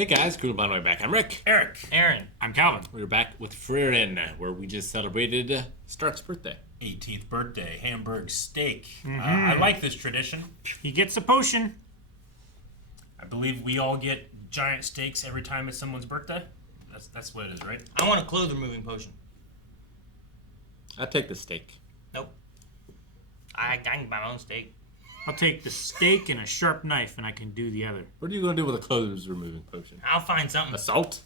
Hey guys, cool by the way back. I'm Rick. Eric. Aaron. I'm Calvin. We're back with Frieren, where we just celebrated Stark's birthday. 18th birthday, Hamburg steak. I like this tradition. He gets a potion. I believe we all get giant steaks every time it's someone's birthday. That's what it is, right? I want a clothes removing potion. I'll take the steak. Nope. I can buy my own steak. I'll take the steak and a sharp knife, and I can do the other. What are you going to do with a clothes removing potion? I'll find something. Assault?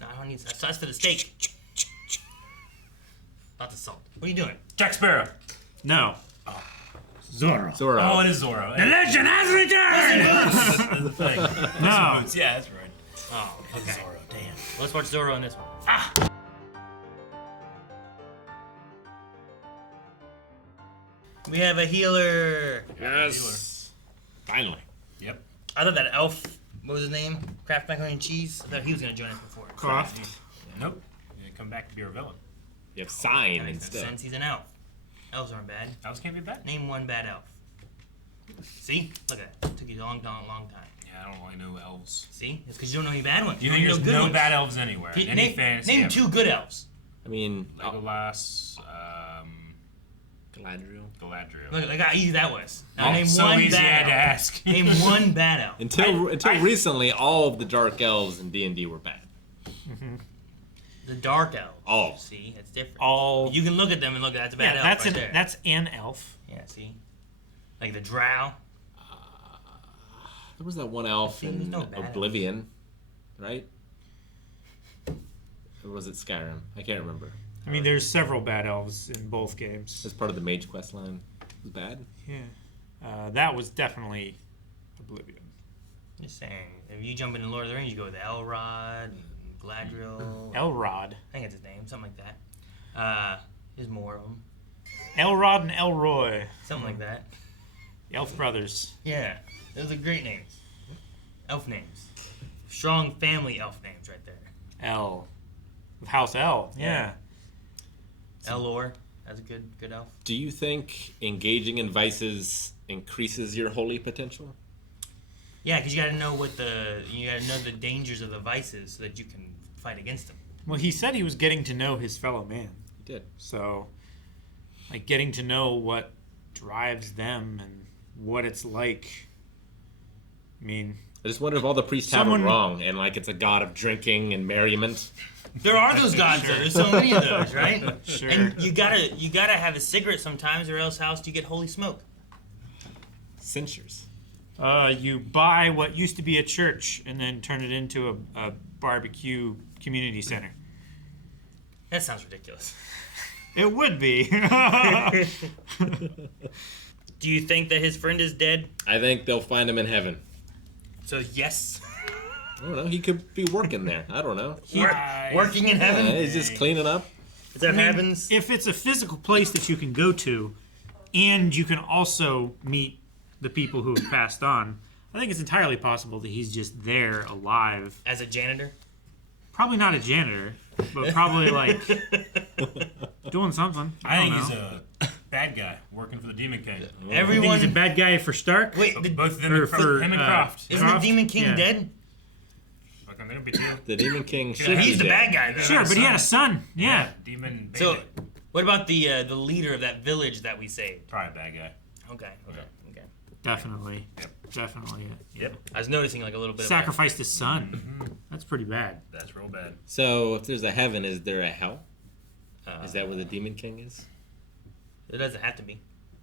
No, I don't need that. That's for the steak. Not the salt. What are you doing? Jack Sparrow. No. Zorro. Zorro. Oh, it is Zorro. The legend has returned! That's the thing. No. Yeah, that's right. Oh, okay. Zorro, damn. Let's watch Zorro in this one. We have a healer. Yes. Finally. Yep. I thought that elf, what was his name? Kraft macaroni and cheese? I thought he was going to join us before. Croft. Nope. Yeah, come back to be our villain. You have Sein That makes instead. sense. He's an elf. Elves aren't bad. Elves can't be bad. Name one bad elf. See? Look at that. Took you a long time. Yeah, I don't really know elves. See? It's because you don't know any bad ones. Do you think there's know good no ones. bad elves anywhere? Any Name, fantasy name ever? two good elves. I mean, Legolas, Galadriel. Galadriel. Look how easy that was. Now Oh, name so one easy I had bad to elf. ask. Name one bad elf. Until recently, all of the dark elves in D&D were bad. The dark elves. All. See? It's different. All. You can look at them and look at that's a bad Yeah, elf that's right there. that's an elf. Yeah, see? Like the drow. There was that one elf See, there's in no bad elf. Oblivion, right? Or was it Skyrim? I can't remember. I mean, there's several bad elves in both games. That's part of the Mage Quest line. It was bad. Yeah. That was definitely Oblivion. Just saying. If you jump into Lord of the Rings, you go with Elrod, and Galadriel. Elrod. I think it's his name. Something like that. There's more of them. Elrod and Elroy. Something like that. The Elf Brothers. Yeah. Those are great names. Elf names. Strong family elf names right there. L. With House L. Yeah. Elor. That's a good elf. Do you think engaging in vices increases your holy potential? Yeah, because you got to know the dangers of the vices so that you can fight against them. Well, he said he was getting to know his fellow man. You did. So, like, getting to know what drives them and what it's like. I mean, I just wonder if all the priests have it wrong and like it's a god of drinking and merriment. There are those gods though. There's so many of those, right? Sure. And you gotta have a cigarette sometimes, or else how else do you get holy smoke? Censures. You buy what used to be a church and then turn it into a barbecue community center. That sounds ridiculous. It would be. Do you think that his friend is dead? I think they'll find him in heaven. So yes. I don't know. He could be working there. I don't know. Working in heaven? Yeah, he's just cleaning up. Is that heavens? If it's a physical place that you can go to, and you can also meet the people who have passed on, I think it's entirely possible that he's just there, alive. As a janitor? Probably not a janitor, but probably like doing something. I think don't he's know. a bad guy working for the Demon King. You think Everyone. he's a bad guy for Stark? Wait, Both of them, or for him and Croft. isn't the Demon King Yeah. dead? Look, I'm gonna be too. The Demon King should He's be the dead. bad guy though. Sure, but he had a son. Yeah. Demon. So, Bandit. what about the leader of that village that we saved? Probably a bad guy. Okay. Definitely. Yep. Definitely. Yep. I was noticing like a little bit. Sacrificed his son. That's pretty bad. That's real bad. So if there's a heaven, is there a hell? Is that where the Demon King is? It doesn't have to be.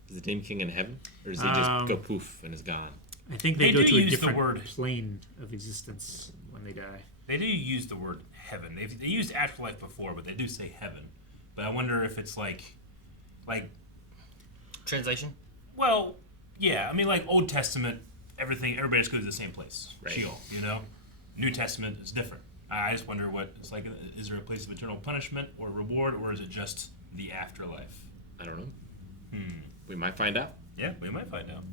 Is the Demon King in heaven? Or does he just go poof and is gone? I think they They go do to a use the different word- plane of existence when they die. They do use the word heaven. They used afterlife before, but they do say heaven. But I wonder if it's like, Translation. well, yeah. I mean, like Old Testament, everybody just goes to the same place, Right. Sheol. You know, New Testament is different. I just wonder what it's like. Is there a place of eternal punishment or reward, or is it just the afterlife? I don't know. We might find out. Yeah, we might find out.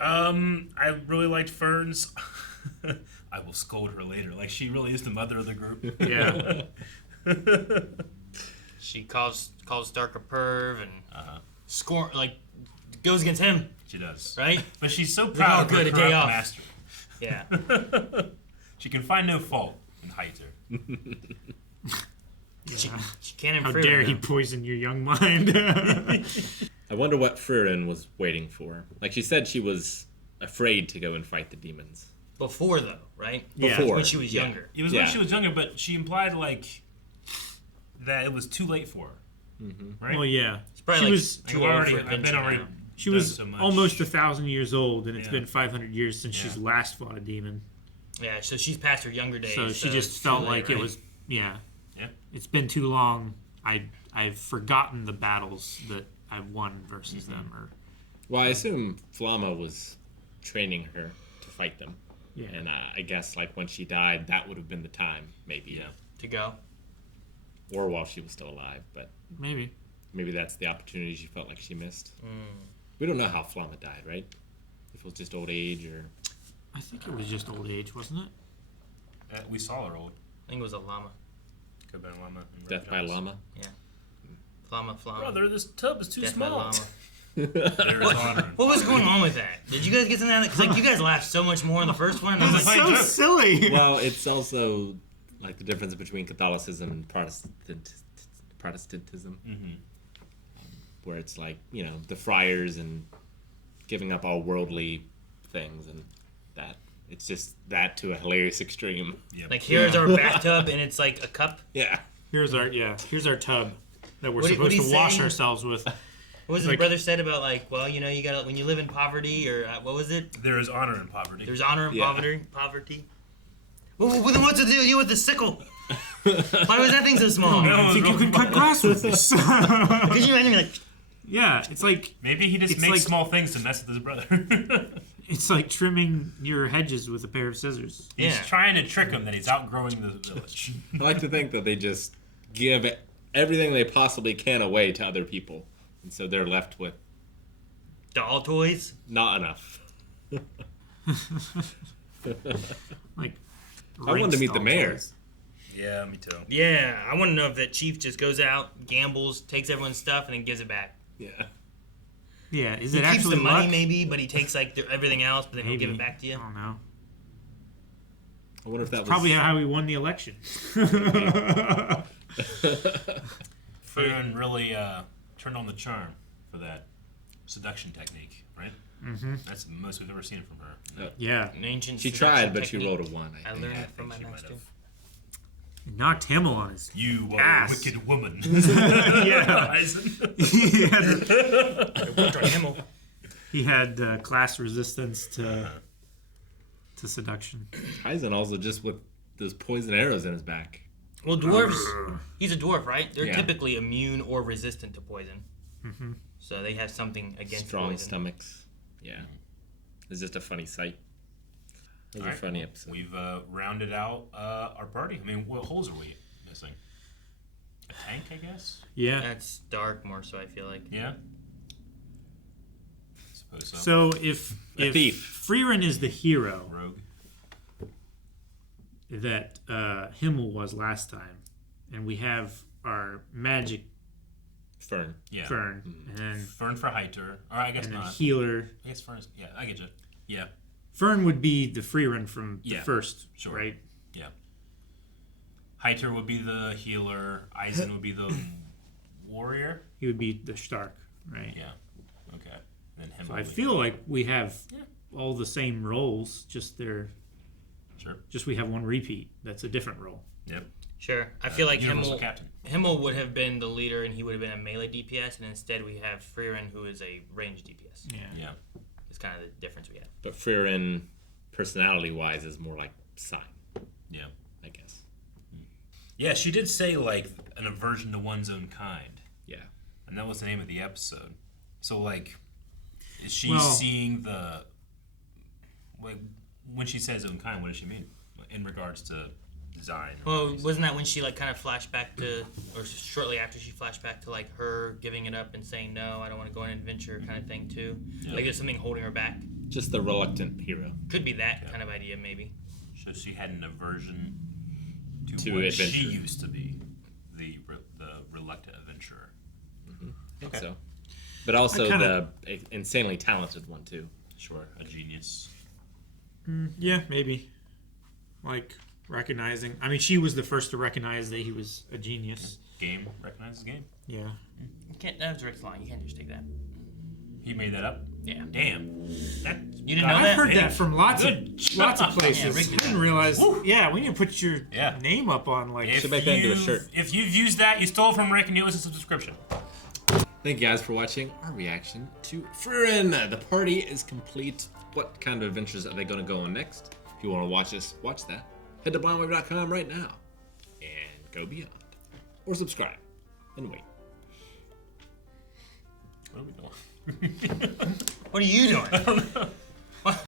I really liked Fern's. I will scold her later. Like, she really is the mother of the group. Yeah. She calls Stark a perv and scorn goes against him. She does. Right? But she's so all proud of good, her a day corrupt off. master. Yeah. She can find no fault in Heiter. She can't How improve. dare he poison your young mind? I wonder what Frieren was waiting for. Like she said, she was afraid to go and fight the demons. Before though, right? Yeah. Before. When she was Yeah. younger. It was Yeah. when she was younger, but she implied like that it was too late for her. Right? Well, yeah. It's probably She like was too I've old already, for I've been adventure already. now. she done was so much. almost 1,000 years old, and it's Yeah. been 500 years since she's Yeah. last fought a demon. Yeah, so she's past her younger days. So she just it's felt too late, like it right? was, yeah. Yeah. It's been too long. I've forgotten the battles that I've won versus them. Or Well, I assume Flamma was training her to fight them. yeah. And I guess like when she died, that would have been the time, maybe. Yeah. to go. Or while she was still alive, but Maybe. maybe that's the opportunity she felt like she missed. We don't know how Flamma died, right? If it was just old age or... I think it was just old age, wasn't it? We saw her old. I think it was a llama. Could have been a llama. and Death by reptiles. llama? Llama. Brother, this tub is too Death by small. llama. There is honor. What was going on with that? Did you guys get something out of it? Because like you guys laughed so much more in the first one. And I was It's like, funny so joke. silly. Well, it's also like the difference between Catholicism and Protestantism, where it's like, you know, the friars and giving up all worldly things, and that it's just that to a hilarious extreme. Yep. like here's our bathtub and it's like a cup. Yeah. Here's our tub that we're What supposed he to wash saying? ourselves with. What was his Like- brother said about like, well, you know, you gotta when you live in poverty or what was it? There is honor in poverty. There's honor in Yeah. poverty. Well, then what's the deal with the sickle? Why was that thing so small? No. I think you could cut grass with this. Could you imagine me like? Yeah, it's like Maybe he just It's makes like- small things to mess with his brother. it's like trimming your hedges with a pair of scissors. He's Yeah. trying to trick him that he's outgrowing the village. I like to think that they just give everything they possibly can away to other people, and so they're left with Doll toys. not enough. Like I wanted to meet the rinse mayor. dolls. Yeah, me too. Yeah, I want to know if that chief just goes out, gambles, takes everyone's stuff, and then gives it back. Yeah. Yeah, is He it keeps actually the money luck? maybe, but he takes like everything else, but then he'll give Maybe. it back to you. I don't know. I wonder if that was Probably how he won the election. Frieren really turned on the charm for that seduction technique, right? Mm-hmm. That's the most we've ever seen from her. Yeah, An ancient She seduction tried, but she technique. rolled a 1. I I think. learned I it from think my she might master. have. knocked Himmel on his. You are Ass. a wicked woman. Yeah. Eisen. he had, It worked on Himmel. he had class resistance to seduction. Eisen also just with those poison arrows in his back. Well, dwarves. He's a dwarf, right? They're Yeah. typically immune or resistant to poison. Mm-hmm. So they have something against Strong poison. stomachs. Yeah. It's just a funny sight. It was All a right. funny episode. We've rounded out our party. I mean, what holes are we missing? A tank, I guess? Yeah. That's dark more so, I feel like. Yeah. Suppose so. So if thief. Frieren is the hero Rogue. that Himmel was last time, and we have our magic Fern. Yeah. Fern, and Fern for Heiter. Or I guess then not. healer. I guess Fern is. Yeah, I get you. Yeah. Fern would be the Frieren from the Yeah, first, sure. right? Yeah. Heiter would be the healer. Eisen would be the warrior. He would be the Stark, right? Yeah. Okay. And then him. So I would be- feel like we have Yeah. all the same roles, just Sure. we have one repeat. That's a different role. Yep. Sure. I feel like Universal Himmel, Captain. Himmel would have been the leader and he would have been a melee DPS, and instead we have Frieren, who is a ranged DPS. Yeah. Yeah. It's kind of the difference we have. But Frieren, personality-wise, is more like Sein, Yeah. I guess. Yeah, she did say, like, an aversion to one's own kind. Yeah. And that was the name of the episode. So, like, is she Well- seeing the. Like, when she says own kind, what does she mean? In regards to Sein? or Well, what she wasn't that when she like kind of flashed back to, or shortly after she flashed back to like her giving it up and saying no, I don't want to go on an adventure kind of thing too? Yeah. Like there's something holding her back. Just the reluctant hero. Could be that kind of idea maybe. said? So she had an aversion to To what adventure. she used to be, the reluctant adventurer. I think Okay. so. But also I kinda- the insanely talented one, too. Sure, a genius. Yeah, maybe. like recognizing. I mean, she was the first to recognize that he was a genius. Game recognizes game. Yeah. You can't. That was Rick's line. You can't just take that. He made that up. Yeah. Damn. That You didn't know I've that? heard that from lots of Good places. Yeah, Rick I did didn't that. realize. Woo. Yeah, we need to put your Yeah. name up on like. Should make that into a shirt. If you've used that, you stole from Rick and you listen to subscription. Thank you guys for watching our reaction to Frieren. The party is complete. What kind of adventures are they going to go on next? If you want to watch us, watch that. Head to blindwave.com right now and go beyond. Or subscribe and wait. What are we doing? What are you doing? I don't know.